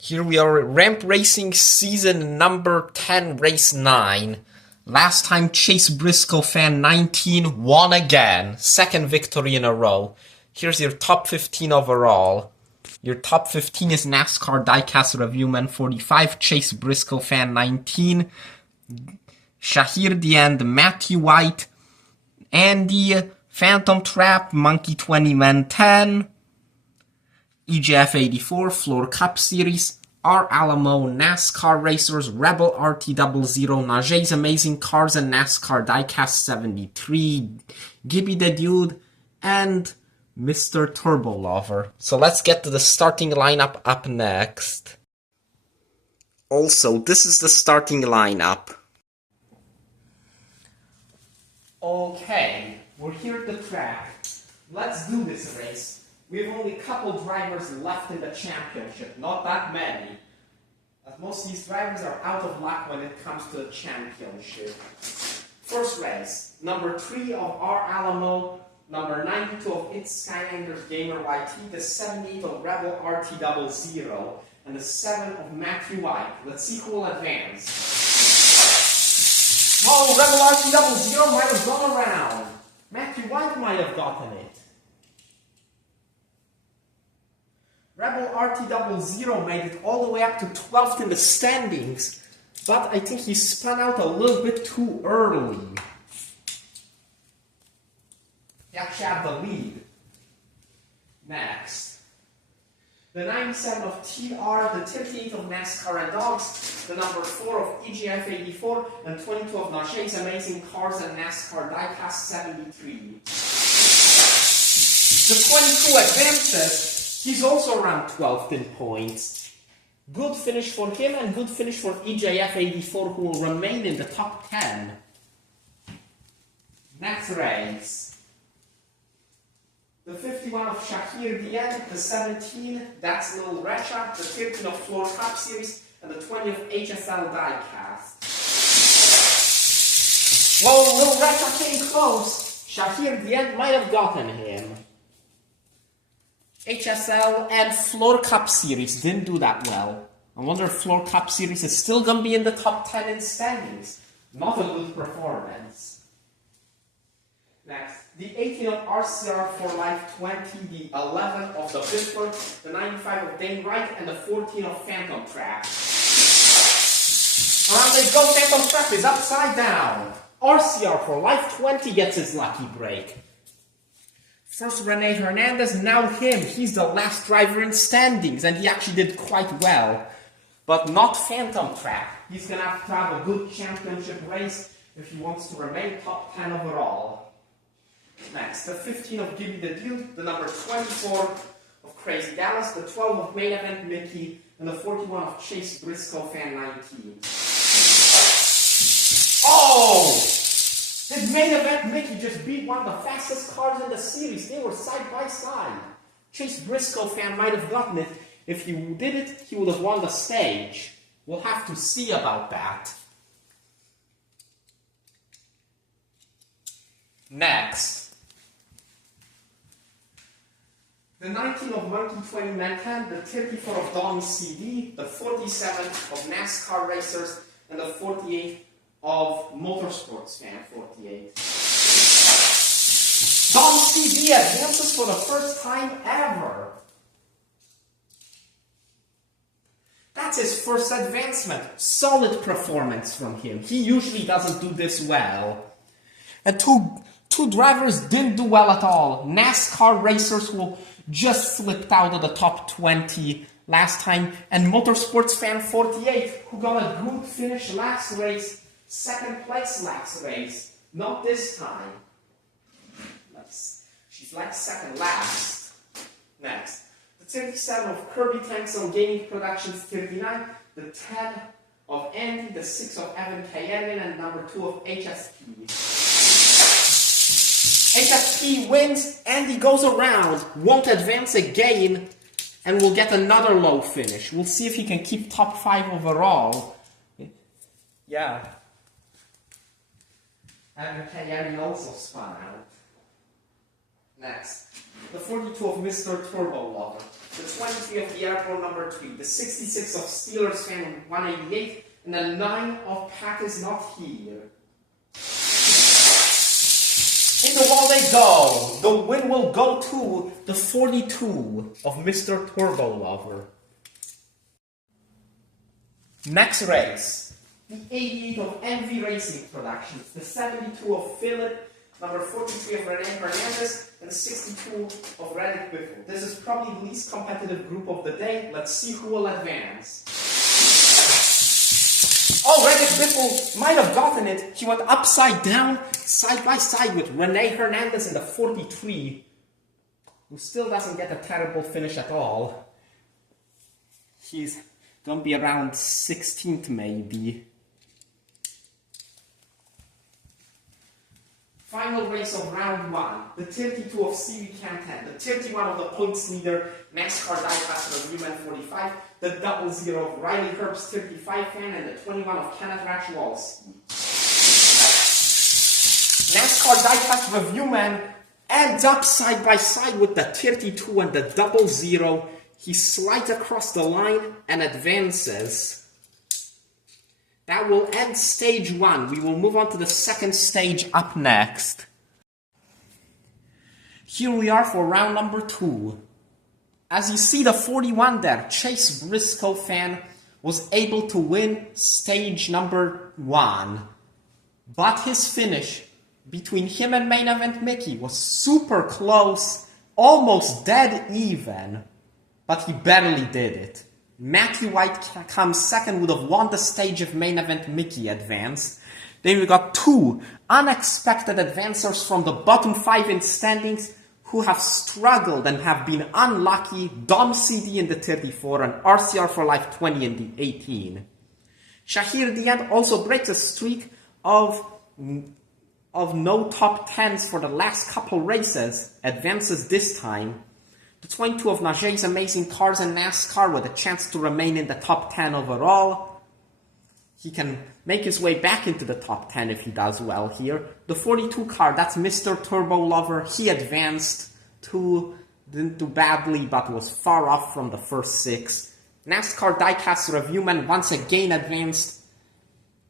Here we are, Ramp Racing season number 10, race 9. Last time Chase Briscoe fan 19 won again. Second victory in a row. Here's your top 15 overall. Your top 15 is NASCAR Diecast Reviewman 45, Chase Briscoe fan 19, Shahir Diend, Matthew White, Andy, Phantom Trap, Monkey 20 Man 10, EGF 84, Floor Cup Series, R Alamo, NASCAR Racers, Rebel RT00, Najee Amazing Cars and NASCAR Diecast 73, Gibby the Dude, and Mr. Turbo Lover. So let's get to the starting lineup up next. Also, this is the starting lineup. Okay, we're here at the track. Let's do this race. We have only a couple drivers left in the championship, not that many. As most of these drivers are out of luck when it comes to the championship. First race, number 3 of R Alamo, number 92 of It's Skylanders Gamer YT, the 78 of Rebel RT00, and the 7 of Matthew White. Let's see who will advance. Oh, Rebel RT00 might have gone around. Matthew White might have gotten it. Rebel RT00 made it all the way up to 12th in the standings, but I think he spun out a little bit too early. He actually had the lead. Next. The 97 of TR, the 38 of NASCAR and Dogs, the number 4 of EGF 84, and 22 of Najee's Amazing Cars and NASCAR Diecast 73. The 22 advances. He's also around 12th in points. Good finish for him and good finish for EJF 84, who will remain in the top 10. Next race. The 51 of Shahir Diend, the 17, that's Lil Recha, the 13 of Floor Cup Series, and the 20 of HSL Diecast. Whoa, Lil Recha came close. Shahir Diend might have gotten him. HSL and Floor Cup Series didn't do that well. I wonder if Floor Cup Series is still going to be in the top 10 in standings. Not a good performance. Next, the 18 of RCR for Life 20, the 11 of the Pittsburgh, the 95 of Dane Wright, and the 14 of Phantom Trap. Around they go, Phantom Trap is upside down. RCR for Life 20 gets his lucky break. First Rene Hernandez, now him. He's the last driver in standings, and he actually did quite well. But not Phantom Trap. He's going to have a good championship race if he wants to remain top 10 overall. Next, the 15 of Gibby the Dude, the number 24 of Crazy Dallas, the 12 of Main Event Mickey, and the 41 of Chase Briscoe Fan 19. Oh! Did Main Event Mickey just beat one of the fastest cars in the series? They were side by side. Chase Briscoe fan might have gotten it. If he did it, he would have won the stage. We'll have to see about that. Next. The 19 of Monkey 20 Manhattan, the 34 of Donnie CD, the 47 of NASCAR Racers, and the 48 of Motorsports Fan 48. Don CD advances for the first time ever. That's his first advancement. Solid performance from him. He usually doesn't do this well. And two drivers didn't do well at all. NASCAR Racers who just slipped out of the top 20 last time, and Motorsports Fan 48 who got a good finish last race. Second place last race. Not this time. She's like second last. Next. The 37 of Kirby Tanks on Gaming Productions 39. The 10 of Andy. The 6 of Evan Kayerin. And number 2 of HSP. HSP wins. Andy goes around. Won't advance again. And will get another low finish. We'll see if he can keep top 5 overall. Yeah. And Kayerin also spun out. Next, the 42 of Mr. Turbo Lover. the 23 of the Airborne number 3, the 66 of Steelers fan 188, and the 9 of Pat is not here. In the wall they go. The win will go to the 42 of Mr. Turbo Lover. Next race, the 88 of Envy Racing Productions, the 72 of Philip, number 43 of Rene Hernandez, and the 62 of Reddick Biffle. This is probably the least competitive group of the day. Let's see who will advance. Oh, Reddick Biffle might have gotten it. He went upside down, side by side with Rene Hernandez in the 43, who still doesn't get a terrible finish at all. He's going to be around 16th maybe. Final race of round 1, the 32 of CV Cam 10, the 31 of the points leader, NASCAR Diecast Reviewman 45, the 00 of Riley Herbst 35 fan, and the 21 of Kenneth Rash Walski. NASCAR Diecast Reviewman ends up side by side with the 32 and the 00. He slides across the line and advances. That will end stage 1. We will move on to the second stage up next. Here we are for round number 2. As you see the 41 there, Chase Briscoe fan was able to win stage number 1. But his finish between him and main event Mickey was super close, almost dead even. But he barely did it. Matthew White comes second, would have won the stage if main event Mickey advanced. Then we got 2 unexpected advancers from the bottom 5 in standings who have struggled and have been unlucky. Dom CD in the 34 and RCR for Life 20 in the 18. Shahir Dian also breaks a streak of no top 10s for the last couple races, advances this time. The 22 of Najeh's Amazing Cars and NASCAR with a chance to remain in the top 10 overall. He can make his way back into the top 10 if he does well here. The 42 car, that's Mr. Turbo Lover. He advanced didn't do badly, but was far off from the first 6. NASCAR Diecast Reviewman once again advanced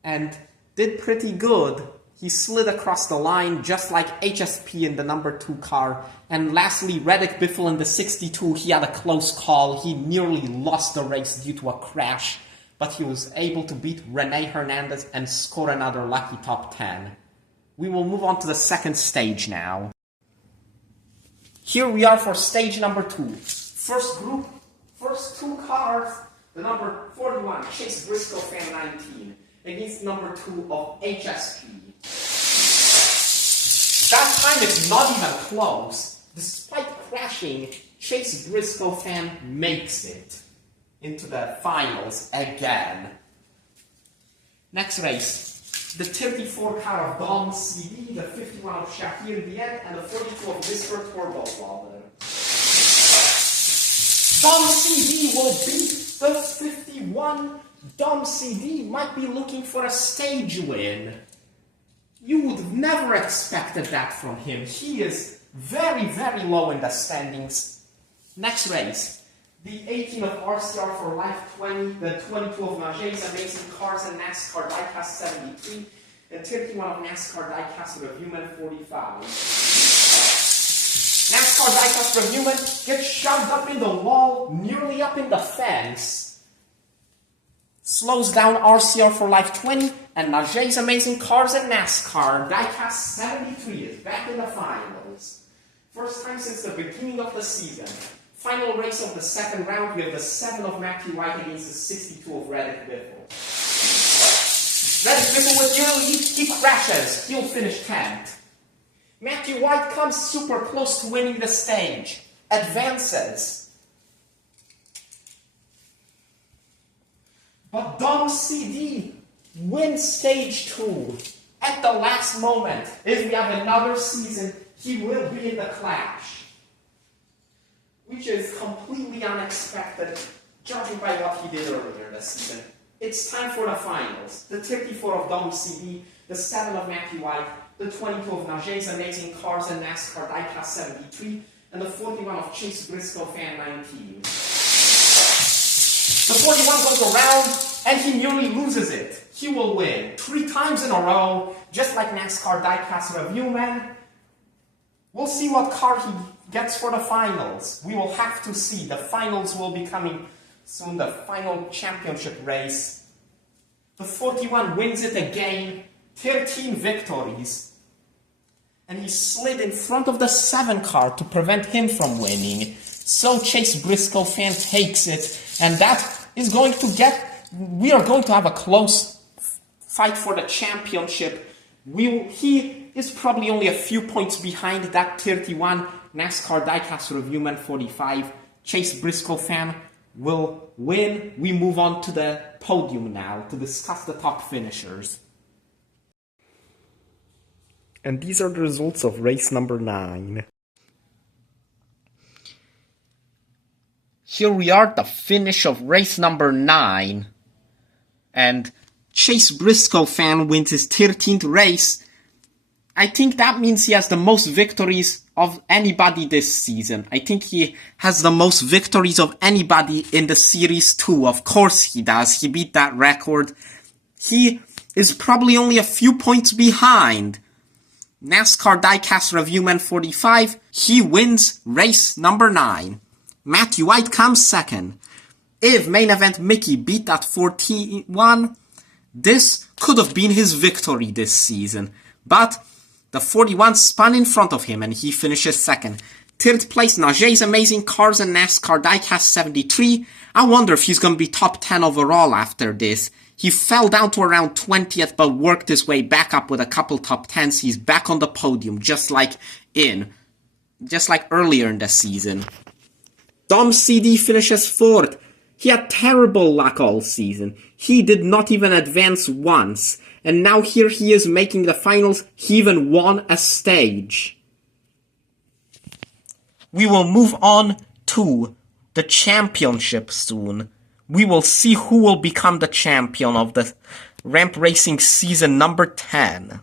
and did pretty good. He slid across the line just like HSP in the number 2 car. And lastly, Reddick Biffle in the 62, he had a close call. He nearly lost the race due to a crash, but he was able to beat Rene Hernandez and score another lucky top 10. We will move on to the second stage now. Here we are for stage number 2. First group, first 2 cars, the number 41, Chase Briscoe fan 19, against number 2 of HSP. That time it's not even close. Despite crashing, Chase Briscoe fan makes it into the finals again. Next race, the 34 car of Dom CD, the 51 of Shahir Diet, and the 42 of Mr. Turbo Lover. Dom CD will beat the 51. Dom CD might be looking for a stage win. You would have never expected that from him. He is very, very low in the standings. Next race, the 18 of RCR for Life 20, the 22 of Najeh's Amazing Cars and NASCAR Diecast 73, and 31 of NASCAR Diecast Reviewman 45. NASCAR Diecast Reviewman gets shoved up in the wall, nearly up in the fence. Slows down RCR for Life 20, and Najeh's Amazing Cars and NASCAR Diecast 73 is back in the finals. First time since the beginning of the season. Final race of the second round, we have the 7 of Matthew White against the 62 of Reddick Biffle. Reddick Biffle with nearly, he crashes. He'll finish 10th. Matthew White comes super close to winning the stage. Advances. But Dom CD wins stage 2 at the last moment. If we have another season, he will be in the clash. Which is completely unexpected, judging by what he did earlier this season. It's time for the finals. The 34 of Dom CD, the 7 of Matthew White, the 22 of Najeh's Amazing Cars and NASCAR Diecast 73, and the 41 of Chase Briscoe fan 19. The 41 goes around, and he nearly loses it. He will win 3 times in a row, just like NASCAR Diecast Reviewman. We'll see what car he gets for the finals. We will have to see. The finals will be coming soon, the final championship race. The 41 wins it again, 13 victories. And he slid in front of the 7 car to prevent him from winning. So Chase Briscoe fan takes it, and that is going to we are going to have a close fight for the championship. He is probably only a few points behind that 31 NASCAR Diecast Reviewman 45. Chase Briscoe fan will win. We move on to the podium now to discuss the top finishers. And these are the results of race number 9. Here we are at the finish of race number 9. And Chase Briscoe fan wins his 13th race. I think that means he has the most victories of anybody this season. I think he has the most victories of anybody in the series too. Of course he does. He beat that record. He is probably only a few points behind NASCAR Diecast Reviewman 45. He wins race number 9. Matthew White comes second. If main event Mickey beat that 41, this could have been his victory this season. But the 41 spun in front of him and he finishes second. Third place, Najeh's Amazing Cars and NASCAR Diecast 73. I wonder if he's going to be top 10 overall after this. He fell down to around 20th but worked his way back up with a couple top 10s. He's back on the podium just like earlier in the season. Dom CD finishes 4th. He had terrible luck all season. He did not even advance once. And now here he is making the finals. He even won a stage. We will move on to the championship soon. We will see who will become the champion of the Ramp Racing season number 10.